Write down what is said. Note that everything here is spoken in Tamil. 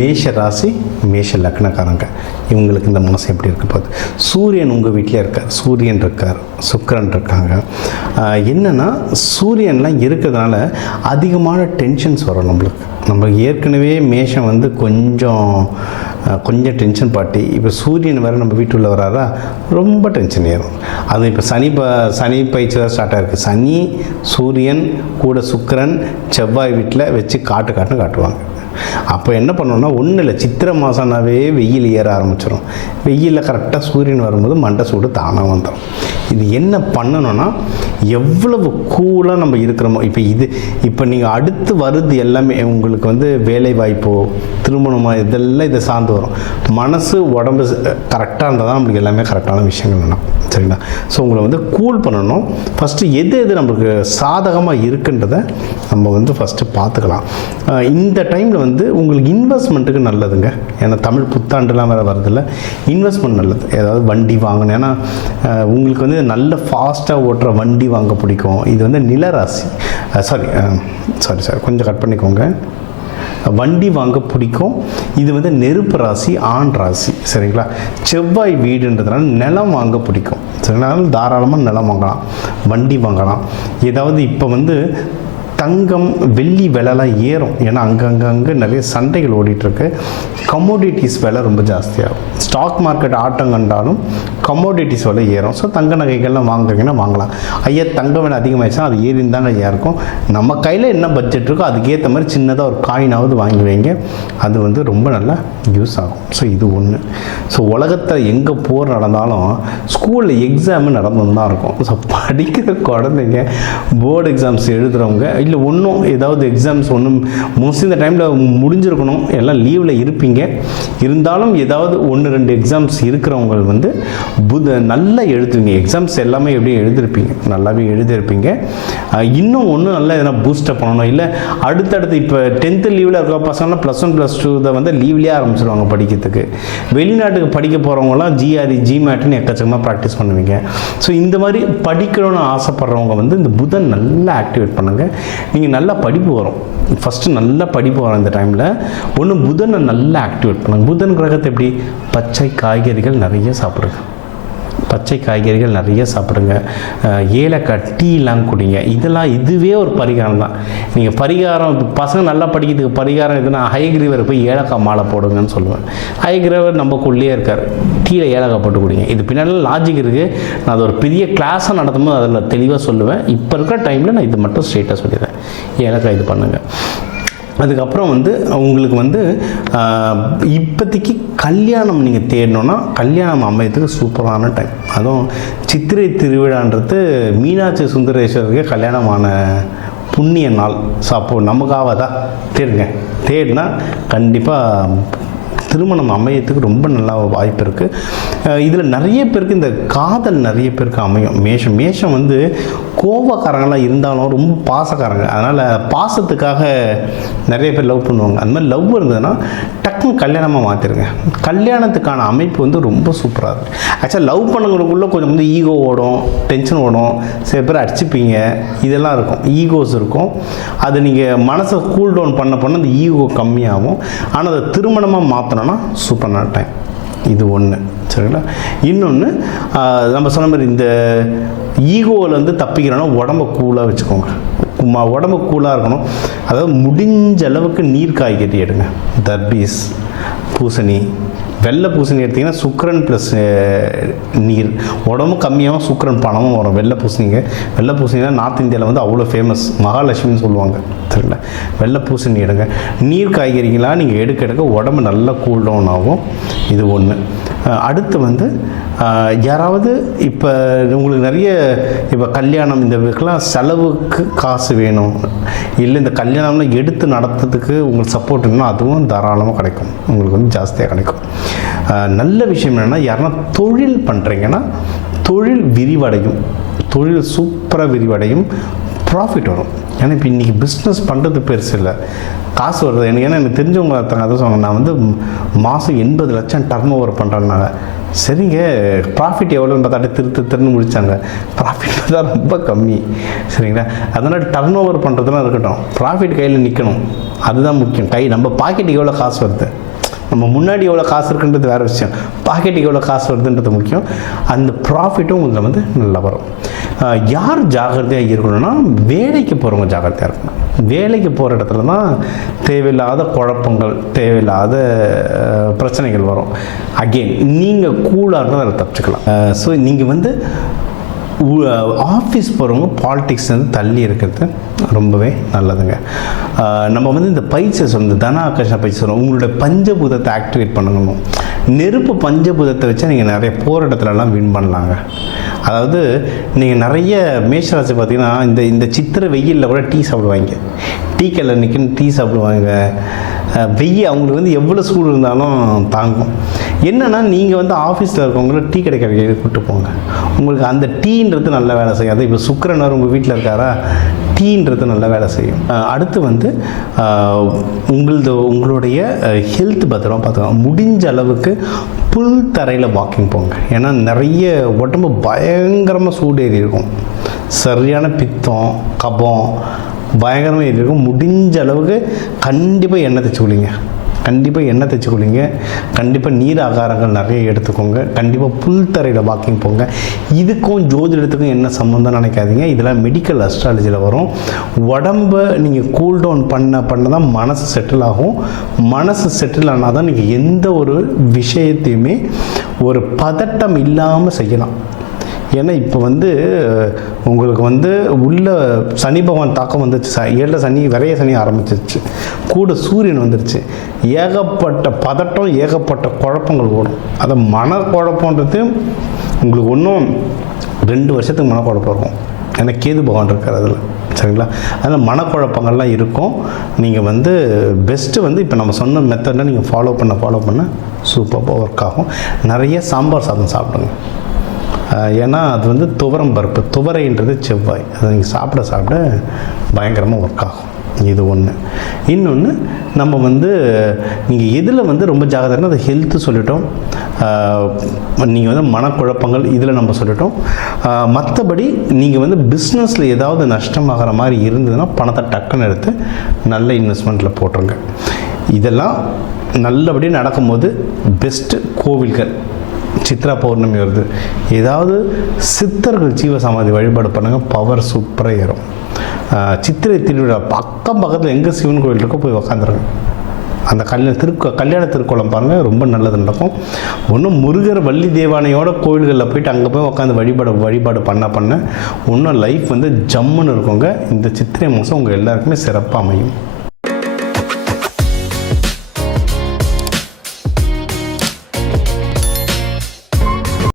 மேஷ ராசி மேஷ லக்னக்காரங்க இவங்களுக்கு இந்த மாதம் எப்படி இருக்க போகுது. சூரியன் உங்கள் வீட்டிலே இருக்கார், சூரியன் இருக்கார், சுக்கிரன் இருக்காங்க. என்னென்னா சூரியன்லாம் இருக்கிறதுனால அதிகமான டென்ஷன்ஸ் வரும் நம்மளுக்கு. ஏற்கனவே மேஷம் வந்து கொஞ்சம் டென்ஷன் பாட்டி, இப்போ சூரியன் வேறு நம்ம வீட்டுள்ள வராரா, ரொம்ப டென்ஷன் ஏறும். அது இப்போ சனி பயிற்சி தான் ஸ்டார்ட் ஆகிருக்கு. சனி சூரியன் கூட சுக்கிரன் செவ்வாய் வீட்டில் வச்சு காட்டுவாங்க. அப்போ என்ன பண்ணணும்னா, ஒன்றும் இல்லை, சித்திரை மாதம்னாவே வெயில் ஏற ஆரம்பிச்சிடும். வெயிலில் கரெக்டாக சூரியன் வரும்போது மண்டை சூடு தானாக வந்துடும். இது என்ன பண்ணணும்னா, எவ்வளவு கூலாக நம்ம இருக்கிறோமோ, இப்போ நீங்கள் அடுத்து வருது எல்லாமே உங்களுக்கு வந்து வேலை வாய்ப்போ திருமணமோ இதெல்லாம் இதை சார்ந்து வரும். மனசு உடம்பு கரெக்டாக இருந்தால் தான் நம்மளுக்கு எல்லாமே கரெக்டான விஷயங்கள் வேணும். சரிங்களா? ஸோ உங்களை வந்து கூல் பண்ணணும். ஃபஸ்ட்டு எது நம்மளுக்கு சாதகமாக இருக்குன்றதை நம்ம வந்து ஃபஸ்ட்டு பார்த்துக்கலாம். இந்த டைமில் வந்து உங்களுக்கு இன்வெஸ்ட்மெண்ட்டுக்கு நல்லதுங்க. ஏன்னா தமிழ் புத்தாண்டுலாம் வேறு வருதில்ல, இன்வெஸ்ட்மெண்ட் நல்லது. ஏதாவது வண்டி வாங்கணும். ஏன்னா உங்களுக்கு வந்து நல்ல ஃபாஸ்ட்டாக ஓட்டுற வண்டி வாங்க பிடிக்கும். இது வந்து நிலராசி, சாரி கொஞ்சம் கட் பண்ணிக்கோங்க. வண்டி வாங்க பிடிக்கும். இது வந்து நெருப்பு ராசி, ஆண் ராசி. சரிங்களா? செவ்வாய் வீடுன்றதுனால நிலம் வாங்க பிடிக்கும். சரிங்களா? தாராளமாக நிலம் வாங்கலாம், வண்டி வாங்கலாம். ஏதாவது இப்போ வந்து தங்கம் வெள்ளி விலைலாம் ஏறும். ஏன்னா அங்கங்கே நிறைய சண்டைகள் ஓடிட்டுருக்கு. கமோடிட்டிஸ் விலை ரொம்ப ஜாஸ்தியாகும். ஸ்டாக் மார்க்கெட் ஆட்டம் கண்டாலும் கமோடிட்டிஸ் விலை ஏறும். ஸோ தங்க நகைகள்லாம் வாங்குறீங்கன்னா வாங்கலாம். ஐயா தங்க விலை அதிகமாகிடுச்சுன்னா அது ஏறிந்தாங்க ஐயா இருக்கும். நம்ம கையில் என்ன பட்ஜெட் இருக்கோ அதுக்கேற்ற மாதிரி சின்னதாக ஒரு காயினாவது வாங்கி வைங்க. அது வந்து ரொம்ப நல்லா யூஸ் ஆகும். ஸோ இது ஒன்று. ஸோ உலகத்தில் எங்கே போர் நடந்தாலும் ஸ்கூலில் எக்ஸாமு நடந்து தான் இருக்கும். ஸோ படிக்கிற குழந்தைங்க போர்டு எக்ஸாம்ஸ் எழுதுகிறவங்க இல்லை ஒன்றும் ஏதாவது எக்ஸாம்ஸ் ஒன்றும் மோஸ்ட்லி இந்த டைமில் முடிஞ்சிருக்கணும், எல்லாம் லீவில் இருப்பீங்க. இருந்தாலும் ஏதாவது 1-2 எக்ஸாம்ஸ் இருக்கிறவங்க வந்து நல்லா எழுதுவீங்க. எக்ஸாம்ஸ் எல்லாமே எப்படி எழுதிருப்பீங்க, நல்லாவே எழுதியிருப்பீங்க. இன்னும் ஒன்றும் நல்லா எதனா பூஸ்டப் பண்ணணும். இல்லை அடுத்தடுத்து இப்போ 10th லீவில் இருக்கிற பசங்களாம் +1 +2 வந்து லீவ்லேயே ஆரம்பிச்சிடுவாங்க படிக்கிறதுக்கு. வெளிநாட்டுக்கு படிக்க போகிறவங்களாம் GRE GMATன்னு எக்கச்சக்கமாக ப்ராக்டிஸ் பண்ணுவீங்க. ஸோ இந்த மாதிரி படிக்கணும்னு ஆசைப்படுறவங்க வந்து இந்த புதன் நல்லா ஆக்டிவேட் பண்ணுங்கள். நீங்கள் நல்லா படிப்பு வரும். ஃபஸ்ட்டு நல்லா படிப்பு வரும் இந்த டைமில். ஒன்று புதனை நல்லா ஆக்டிவேட் பண்ணுங்கள். புதன் கிரகத்தை எப்படி, பச்சை காய்கறிகள் நிறைய சாப்பிடுங்க. ஏலக்காய் டீலாம் குடிங்க. இதுவே ஒரு பரிகாரம் தான். நீங்கள் பரிகாரம் பசங்க நல்லா படிக்கிறதுக்கு பரிகாரம் எதுனா ஹயக்ரீவர் போய் ஏலக்காய் மாலை போடுங்கன்னு சொல்லுவேன். ஹயக்ரீவர் நம்மக்குள்ளேயே இருக்கார், டீயில் ஏலக்காய் போட்டு குடிங்க. இது பின்னாடி லாஜிக் இருக்குது. நான் அது ஒரு பெரிய கிளாஸாக நடத்தும்போது அதில் தெளிவாக சொல்லுவேன். இப்போ இருக்கிற டைமில் நான் இது மட்டும் ஸ்ட்ரெயிட்டாக சொல்லிடுறேன். ஏலக்காய் இது பண்ணுங்கள். அதுக்கப்புறம் வந்து உங்களுக்கு வந்து இப்போதைக்கு கல்யாணம் நீங்கள் தேடணுன்னா கல்யாணம் அமையத்துக்கு சூப்பரான டைம். அதுவும் சித்திரை திருவிழான்றது மீனாட்சி சுந்தரேஸ்வரருக்கு கல்யாணமான புண்ணிய நாள். ஸோ அப்போது நமக்காவதா தேடினா கண்டிப்பாக திருமணம் அமையத்துக்கு ரொம்ப நல்லா வாய்ப்பு இருக்குது. இதில் நிறைய பேருக்கு இந்த காதல் நிறைய பேருக்கு அமையும். மேஷம் வந்து கோபக்காரங்களாக இருந்தாலும் ரொம்ப பாசக்காரங்க. அதனால் பாசத்துக்காக நிறைய பேர் லவ் பண்ணுவாங்க. அந்த மாதிரி லவ் இருந்ததுன்னா டக்குன்னு கல்யாணமாக மாற்றிருங்க. கல்யாணத்துக்கான அமைப்பு வந்து ரொம்ப சூப்பராக இருக்குது. ஆக்சுவலாக லவ் பண்ணவங்களுக்குள்ளே கொஞ்சம் வந்து ஈகோ ஓடும், டென்ஷன் ஓடும், சில பேர் அடிச்சுப்பீங்க, இதெல்லாம் இருக்கும், ஈகோஸ் இருக்கும். அது நீங்கள் மனசை கூல் டவுன் பண்ண அந்த ஈகோ கம்மியாகும். ஆனால் அதை திருமணமாக மாற்றணும்னா சூப்பரான டைம். இது ஒன்று. சரிங்களா? இன்னொன்று நம்ம சொன்ன மாதிரி இந்த ஈகோவில் வந்து தப்பிக்கிறோன்னா உடம்பை கூலாக வச்சுக்கோங்க. உடம்பு கூலாக இருக்கணும். அதாவது முடிஞ்ச அளவுக்கு நீர் காய்கறி எடுங்க. தர்பீஸ், பூசணி, வெள்ளை பூசணி எடுத்திங்கன்னா சுக்கிரன் ப்ளஸ் நீர், உடம்பு கம்மியாகவும் சுக்கிரன் பணமும் வரும். வெள்ளை பூசணினா நார்த் இந்தியாவில் வந்து அவ்வளோ ஃபேமஸ், மகாலட்சுமின்னு சொல்லுவாங்க. சரிங்களா? வெள்ளை பூசணி எடுங்க. நீர் காய்கறிகளாக நீங்கள் எடுக்க உடம்பு நல்லா கூல் டவுன் ஆகும். இது ஒன்று. அடுத்து வந்து யாராவது இப்போ உங்களுக்கு நிறைய இப்போ கல்யாணம் இந்த இதுக்கெல்லாம் செலவுக்கு காசு வேணும், இல்லை இந்த கல்யாணம்லாம் எடுத்து நடத்துறதுக்கு உங்களுக்கு சப்போர்ட் வேணும்னா அதுவும் தாராளமாக கிடைக்கும். உங்களுக்கு வந்து ஜாஸ்தியாக கிடைக்கும். நல்ல விஷயம் என்னென்னா, யாருன்னா தொழில் பண்ணுறீங்கன்னா தொழில் விரிவடையும். தொழில் சூப்பராக விரிவடையும், ப்ராஃபிட் வரும். ஏன்னா இப்போ இன்றைக்கி பிஸ்னஸ் பண்ணுறது பெருசு இல்லை, காசு வருது. எனக்கு தெரிஞ்சவங்க அதை சொன்னாங்க. நான் வந்து மாதம் 80 லட்சம் டர்ன் ஓவர் பண்ணுறேன்னாங்க. சரிங்க, ப்ராஃபிட் எவ்வளோன்னு பார்த்தாட்டு திருன்னு முடித்தாங்க. ப்ராஃபிட் தான் ரொம்ப கம்மி. சரிங்களா, அதனால் டர்ன் ஓவர் பண்ணுறதுலாம் இருக்கட்டும், ப்ராஃபிட் கையில் நிற்கணும், அதுதான் முக்கியம். நம்ம பாக்கெட்டுக்கு எவ்வளோ காசு வருது, நம்ம முன்னாடி எவ்வளோ காசு இருக்குன்றது வேறு விஷயம், பாக்கெட்டுக்கு எவ்வளோ காசு வருதுன்றது முக்கியம். அந்த ப்ராஃபிட்டும் உங்களை வந்து நல்லா வரும். யார் ஜாகிரதையாக இருக்கணும்னா, வேலைக்கு போகிறவங்க ஜாகிரதையாக இருக்கணும். வேலைக்கு போகிற இடத்துல தான் தேவையில்லாத குழப்பங்கள், தேவையில்லாத பிரச்சனைகள் வரும். அகெயின் நீங்கள் கூலாக இருந்தால் அதில் தப்பிச்சுக்கலாம். ஸோ நீங்கள் வந்து ஆஃபீஸ் போகிறவங்க பாலிடிக்ஸ் வந்து தள்ளி இருக்கிறது ரொம்பவே நல்லதுங்க. நம்ம வந்து இந்த பயிற்சியை சொல்லுங்க, தன ஆகர்ஷண பயிற்சி சொல்லுவோம். உங்களுடைய பஞ்சபூதத்தை ஆக்டிவேட் பண்ணணும். நெருப்பு பஞ்சபூதத்தை வச்சு நீங்கள் நிறைய போகிற இடத்துலலாம் வின் பண்ணலாங்க. அதாவது நீங்கள் நிறைய மேஷராசி பார்த்தீங்கன்னா இந்த சித்திரை வெயிலில் கூட டீ சாப்பிடுவாங்க, டீ கடையில் நிற்கணும் டீ சாப்பிடுவாங்க. வெயில் அவங்களுக்கு வந்து எவ்வளோ சூடு இருந்தாலும் தாங்கும். என்னென்னா நீங்கள் வந்து ஆஃபீஸில் இருக்கவங்கள டீ கடை கூப்பிட்டு போங்க, உங்களுக்கு அந்த டீன்றது நல்ல வேலை செய்யும். அது இப்போ சுக்கிரனர் உங்கள் வீட்டில் இருக்காரா, டீன்றது நல்ல வேலை செய்யும். அடுத்து வந்து உங்களுடைய ஹெல்த் பத்திரமா பார்த்துக்கோங்க. முடிஞ்ச அளவுக்கு புல் தரையில் வாக்கிங் போங்க. ஏன்னா நிறைய உடம்பு பயங்கரமாக சூடேறி இருக்கும், சரியான பித்தம் கபம் பயங்கரமாக இருக்கும். முடிஞ்ச அளவுக்கு கண்டிப்பாக எண்ணெய் தேய்ச்சி குளிங்க, கண்டிப்பாக எண்ணெய் தேய்ச்சி குளிங்க, கண்டிப்பாக நீர் ஆகாரங்கள் நிறைய எடுத்துக்கோங்க, கண்டிப்பாக புல் தரையில் வாக்கிங் போங்க. இதுக்கும் ஜோதிடத்துக்கும் என்ன சம்மந்தம் நினைக்காதீங்க, இதெல்லாம் மெடிக்கல் அஸ்ட்ராலஜியில் வரும். உடம்பை நீங்கள் கூல் டவுன் பண்ண தான் மனசு செட்டில் ஆகும். மனசு செட்டில் ஆனால் தான் நீங்கள் எந்த ஒரு விஷயத்தையுமே ஒரு பதட்டம் இல்லாமல் செய்யலாம். ஏன்னா இப்போ வந்து உங்களுக்கு வந்து உள்ள சனி பகவான் தாக்கம் வந்துருச்சு, 7 சனி விரைய சனி ஆரம்பிச்சிருச்சு, கூட சூரியன் வந்துருச்சு. ஏகப்பட்ட பதட்டம், ஏகப்பட்ட குழப்பங்கள் ஓடும். அதை மனக்குழப்பன்றது உங்களுக்கு ஒன்றும் 2 வருஷத்துக்கு மனக்குழப்பம் இருக்கும். ஏன்னா கேது பகவான் இருக்கார் அதில். சரிங்களா, அதில் மனக்குழப்பங்கள்லாம் இருக்கும். நீங்கள் வந்து பெஸ்ட்டு வந்து இப்போ நம்ம சொன்ன மெத்தடில் நீங்கள் ஃபாலோ பண்ண சூப்பராக ஒர்க் ஆகும். நிறைய சாம்பார் சாதம் சாப்பிடுங்க. ஏன்னா அது வந்து துவரம் பருப்பு, துவரைன்றது செவ்வாய், அதை நீங்கள் சாப்பிட பயங்கரமாக ஒர்க் ஆகும். இது ஒன்று. இன்னொன்று, நம்ம வந்து நீங்கள் எதில் வந்து ரொம்ப ஜாகிரதைன்னா அது ஹெல்த்து சொல்லிட்டோம், நீங்கள் வந்து மனக்குழப்பங்கள் இதில் நம்ம சொல்லிட்டோம். மற்றபடி நீங்கள் வந்து பிஸ்னஸில் ஏதாவது நஷ்டமாகிற மாதிரி இருந்ததுன்னா பணத்தை டக்குன்னு எடுத்து நல்ல இன்வெஸ்ட்மெண்ட்டில் போட்டுருங்க. இதெல்லாம் நல்லபடியாக நடக்கும்போது பெஸ்ட்டு கோவில்கள், சித்ரா பௌர்ணமி வருது, ஏதாவது சித்தர்கள் ஜீவசமாதி வழிபாடு பண்ணுங்கள், பவர் சூப்பராக ஏறும். சித்திரை திருவிழா பக்கத்தில் எங்கே சிவன் கோவில் இருக்கோ போய் உக்காந்துருங்க. அந்த கல்யாண திருக்கோலம் பாருங்கள், ரொம்ப நல்லது நடக்கும். ஒன்றும் முருகர் வள்ளி தேவானையோட கோவில்களில் போயிட்டு அங்கே போய் உட்காந்து வழிபாடு பண்ண இன்னும் லைஃப் வந்து ஜம்முன்னு இருக்குங்க. இந்த சித்திரை மாதம் உங்கள் எல்லாருக்குமே சிறப்பாக அமையும்.